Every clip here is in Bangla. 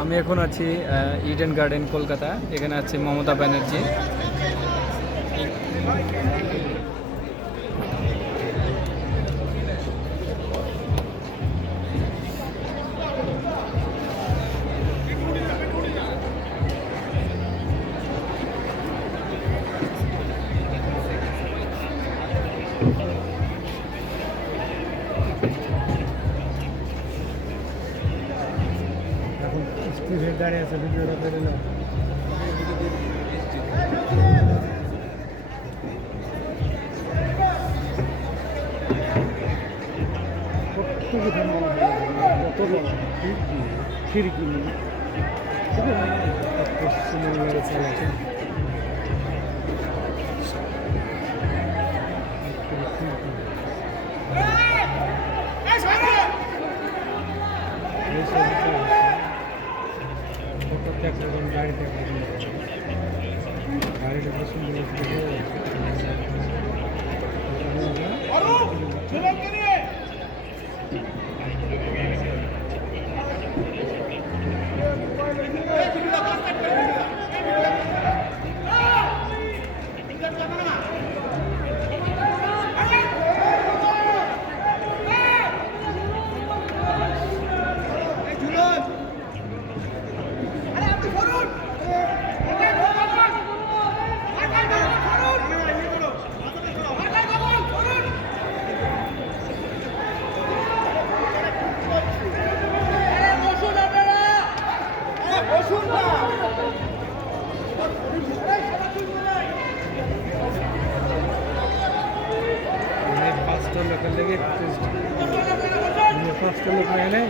আমি এখন আছি ইডেন গার্ডেন কলকাতা। এখানে আছে মমতা ব্যানার্জি। এখন স্থির হয়ে দাঁড়িয়ে আছে, ভিডিওটা বেরো না। কতটুকু ঠান্ডা কত খিড়কি পশ্চিমবঙ্গের চালাচ্ছে। প্রত্যেকটা গাড়িতে গাড়িটা সুন্দর পাঁচটা লোকের লেগে পাঁচটা লোক এনে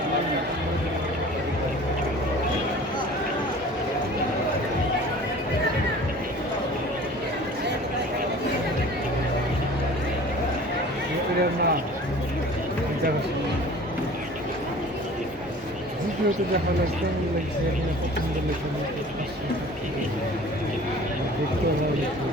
না ভিডিওতে দেখা লাগছে লাগছে এখানে পছন্দ লেখা দেখতে ভালো লাগছে।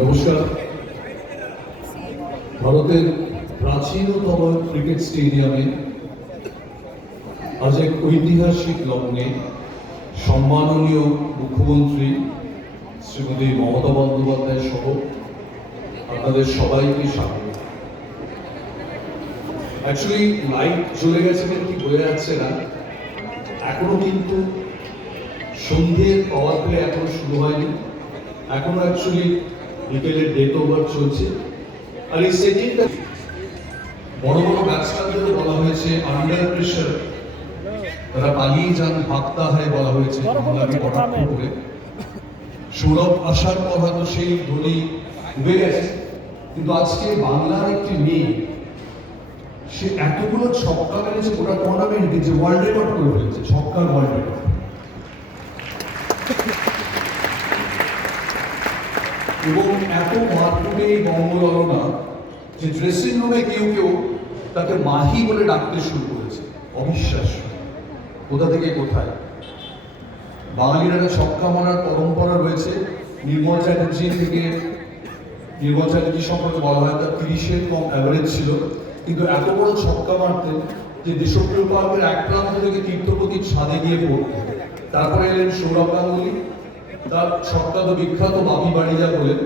নমস্কার। ভারতের প্রাচীনতম ক্রিকেট স্টেডিয়ামে আজ এক ঐতিহাসিক লগ্নে সম্মাননীয় মুখ্যমন্ত্রী শ্রীমতী মমতা বন্দ্যোপাধ্যায় সহ আপনাদের সবাইকে স্বাগত। অ্যাকচুয়ালি লাইট চলে গেছে কি বোঝা যাচ্ছে না, এখনো কিন্তু সন্ধ্যের পাওয়ার প্লে এখনো শুরু হয়নি, এখনো অ্যাকচুয়ালি বিকেলের ডেট ওভার চলছে। আর এই সেটিংটা বড় বড় ব্যাটসম্যানদেরও বলা হয়েছে আন্ডার প্রেশার তারা পালিয়ে যান, ভাগতা হয় বলা হয়েছে বাংলাকে কটাক্ষ করে। সৌরভ আসার পর হয়তো সেই ধ্বনি উবে গেছে, কিন্তু আজকে বাংলার একটি মেয়ে সে এতগুলো ছক্কা মেরেছে গোটা টুর্নামেন্টে যে ওয়ার্ল্ড রেকর্ড করে ফেলেছে, ছক্কার ওয়ার্ল্ড রেকর্ড। এবং এত মারকুটে বঙ্গললনা যে ড্রেসিং রুমে কেউ কেউ তাকে মাহি বলে ডাকতে শুরু করেছে। অবিশ্বাস্য, কোথা থেকে কোথায়। বাঙালির একটা ছক্কা মারার পরম্পরা রয়েছে। নির্মল চ্যাটার্জি সম্পর্কে বলা হয় তার 30-এর কম অ্যাভারেজ ছিল, কিন্তু এত বড় ছক্কা মারতেন যে দেশপ্রিয় পার্কের এক প্রান্ত থেকে তীর্থপতির ছাদে গিয়ে পড়তেন। তারপরে এলেন সৌরভ গাঙ্গুলি, তার ছক্কা তো বিখ্যাত বাপি বাড়িজা বলেন।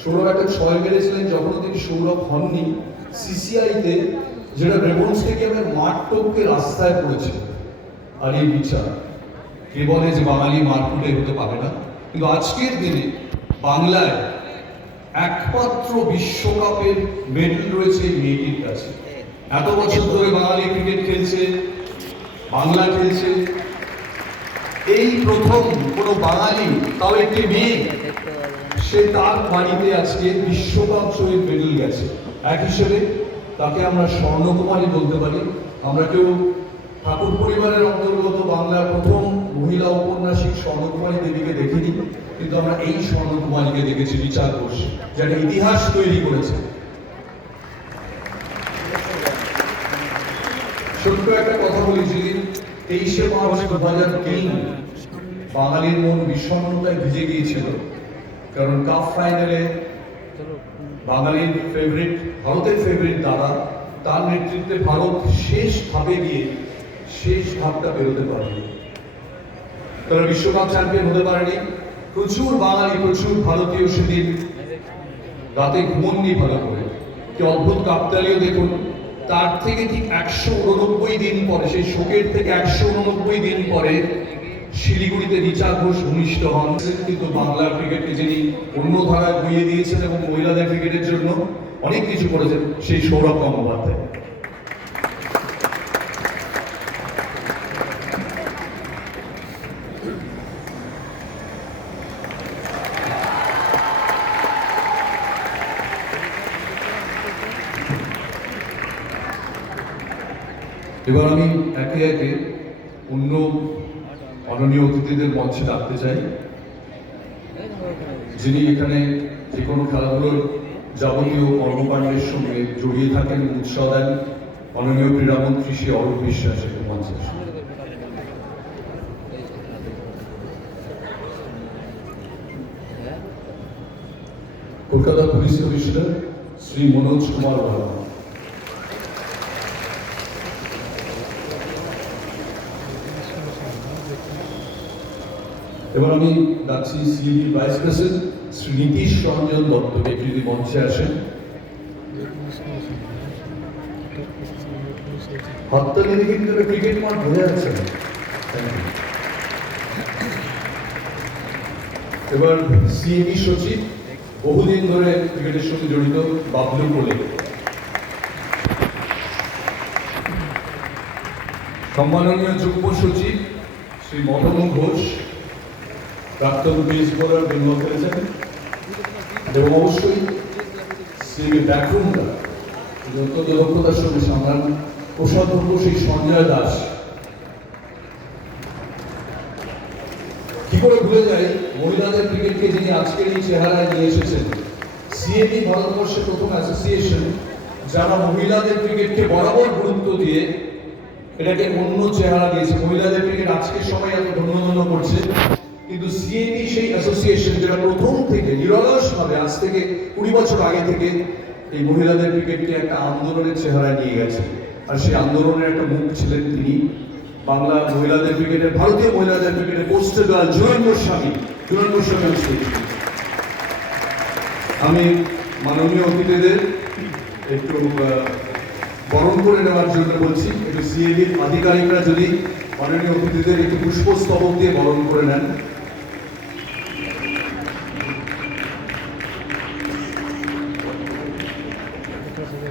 সৌরভ একটা 6 মেরেছিলেন যখন তিনি সৌরভ হননি সিসিআইতে, যেটা ব্রেবন স্টেডিয়ামের মাঠ টপকে রাস্তায় পড়েছে। আর এই বিচার কে বলে যে বাঙালি মারকুটে হতে পারে না, কিন্তু আজকের দিনে বাংলায় একমাত্র বিশ্বকাপের মেডেল রয়েছে এই মেয়েটির কাছে। এত বছর ধরে বাঙালি ক্রিকেট খেলছে, বাংলা খেলছে, এই প্রথম কোনো বাঙালি, তাও একটি মেয়ে, সে তার বাড়িতে আজকে বিশ্বকাপ জয়ের মেডেল গেছে। এক হিসেবে তাকে আমরা স্বর্ণকুমারী বলতে পারি। আমরা কেউ ঠাকুর পরিবারের অন্তর্গত বাংলার প্রথম মহিলা ঔপন্যাসিক স্বর্ণকুমারী দেবীকে দেখিনি, কিন্তু আমরা এই স্বর্ণকুমারীকে দেখেছি বিচার ঘোষ, যারা ইতিহাস তৈরি করেছে। ছোট্ট একটা কথা বলি, যেদিন 23শে মার্চ 2003 বাঙালির মন বিষণ্ণতায় ভিজে গিয়েছিল, কারণ কাপ ফাইনালে বাঙালির ফেভারিট, ভারতের ফেভারিট দাদা, তার নেতৃত্বে ভারত শেষ ধাপে গিয়ে শেষ ধাপটা বেরোতে পারেনি, তারা বিশ্বকাপ চ্যাম্পিয়ন হতে পারেনি। প্রচুর বাঙালি, প্রচুর ভারতীয় সেদিন রাতে ঘুমননি ভালো করে। কি অদ্ভুত কাকতালীয় দেখুন, তার থেকে ঠিক 189 দিন পরে, সেই শোকের থেকে 189 দিন পরে শিলিগুড়িতে রিচা ঘোষ ভূমিষ্ঠ হন। কিন্তু বাংলা ক্রিকেটকে যিনি অন্য ধারায় বইয়ে দিয়েছেন এবং মহিলাদের ক্রিকেটের জন্য অনেক কিছু করেছেন, সেই সৌরভ গঙ্গোপাধ্যায়। এবার আমি একে একে অন্য অননীয় অতিথিদের মঞ্চে ডাকতে চাই, যিনি এখানে যে কোনো খেলাধুলোর যাবতীয় কর্মকাণ্ডের সঙ্গে জড়িয়ে থাকেন, উৎসাহ দেন। অননীয় ক্রীড়ামন্ত্রী শ্রী অরূপ বিশ্বাস মঞ্চে। Kolkata police commissioner Shri Manoj Kumar Verma. এবার আমি ডাকছি CAB vice president Shri Nitish Ranjan দত্তকে, যদি মঞ্চে আসেন। হাততালি দেখে কিন্তু ক্রিকেট মাঠ বোঝা যাচ্ছে না। এবার সিএবি সচিব, বহুদিন ধরে ক্রিকেটের সঙ্গে জড়িত, বাবলু কোলে। সম্মাননীয় যুগ্ম সচিব শ্রী মদন ঘোষ, প্রাক্তন পেস বোলার, বেঙ্গল খেলেছেন। এবং অবশ্যই শ্রী ব্যাকরুমদা, অত্যন্ত দক্ষতার সঙ্গে সামলান। কোষাধ্যক্ষ শ্রী সঞ্জয় দাস। কি করে ভুলে যাই মহিলাদের ক্রিকেটকে যিনি আজকের এই চেহারায় নিয়ে এসেছেন। সিএবি ভারতবর্ষের প্রথম অ্যাসোসিয়েশন যারা মহিলাদের ক্রিকেটকে বরাবর গুরুত্ব দিয়ে এটাকে অন্য চেহারা দিয়েছে। মহিলাদের ক্রিকেট আজকের সময় এত ধন্য করছে, কিন্তু সিএবি সেই অ্যাসোসিয়েশন যেটা প্রথম থেকে নিরলসভাবে আজ থেকে 20 বছর আগে থেকে এই মহিলাদের ক্রিকেটকে একটা আন্দোলনের চেহারায় নিয়ে গেছে। আর সেই আন্দোলনের একটা মুখ ছিলেন তিনি, বাংলা মহিলাদের ক্রিকেটের, ভারতীয় মহিলাদের ক্রিকেটের পোস্টার গার্ল জুয়েল গোস্বামী। আমি মাননীয় অতিথিদের একটু বরণ করে নেওয়ার জন্য বলছি, একটু সিএবির আধিকারিকরা যদি মাননীয় অতিথিদের একটু পুষ্পস্তবক দিয়ে বরণ করে নেন।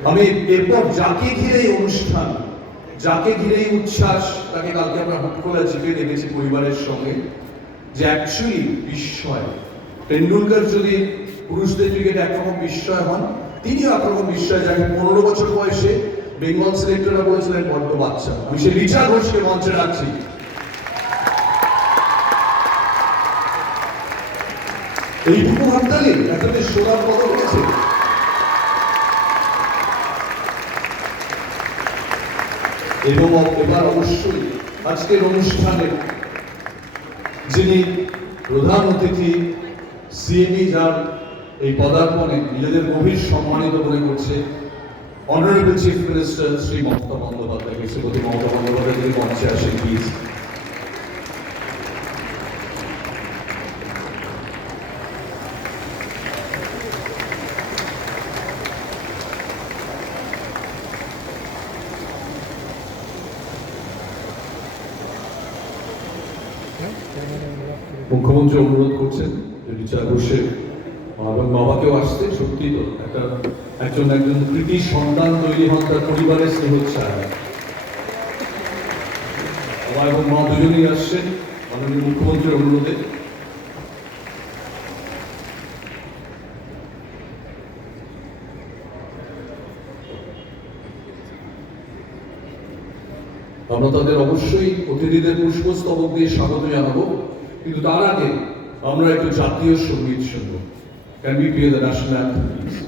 আমি এরপর যাকে ঘিরে অনুষ্ঠান, যাকে ঘিরে উচ্ছ্বাস, তাকে কালকে আমরা হুটখোলা জিপে দেখেছি পরিবারের সঙ্গে, যে অ্যাকচুয়ালি বিস্ময় টেন্ডুলকার যদি পুরুষদের ক্রিকেটে একরকম বিস্ময় হন, তিনিও একরকম বিস্ময়, যাকে 15 বছর বয়সে বেঙ্গল সিলেক্টররা বলেছিলেন বড্ড বাচ্চা। আমি সেই রিচা ঘোষকে মঞ্চে রাখছি। এইটুকু হাততালি এতদিন সোনার পদক হয়েছে। এবং এবার অবশ্যই আজকের অনুষ্ঠানে যিনি প্রধান অতিথি, সিএমই যার এই পদার্পণে নিজেদের গভীর সম্মানিত মনে করছে, honourable chief minister Shri Mamata Bandyopadhyay. Shrimati Mamata Bandyopadhyay যদি মঞ্চে আসেন প্লিজ। মুখ্যমন্ত্রী অনুরোধ করছেন যে রিচা ঘোষের এবং বাবাকেও আসতে। সত্যি তো একজন কৃতি সন্তান তৈরি হন তার পরিবারের স্নেহচ্ছায়। বাবা এবং মা দুজনেই আসছেন মাননীয় মুখ্যমন্ত্রীর অনুরোধে। আমরা তাদের অবশ্যই অতিথিদের পুষ্পস্তবক দিয়ে স্বাগত জানাবো, কিন্তু তার আগে আমরা একটু জাতীয় সঙ্গীত শুনবো। Can we play the national anthem, please?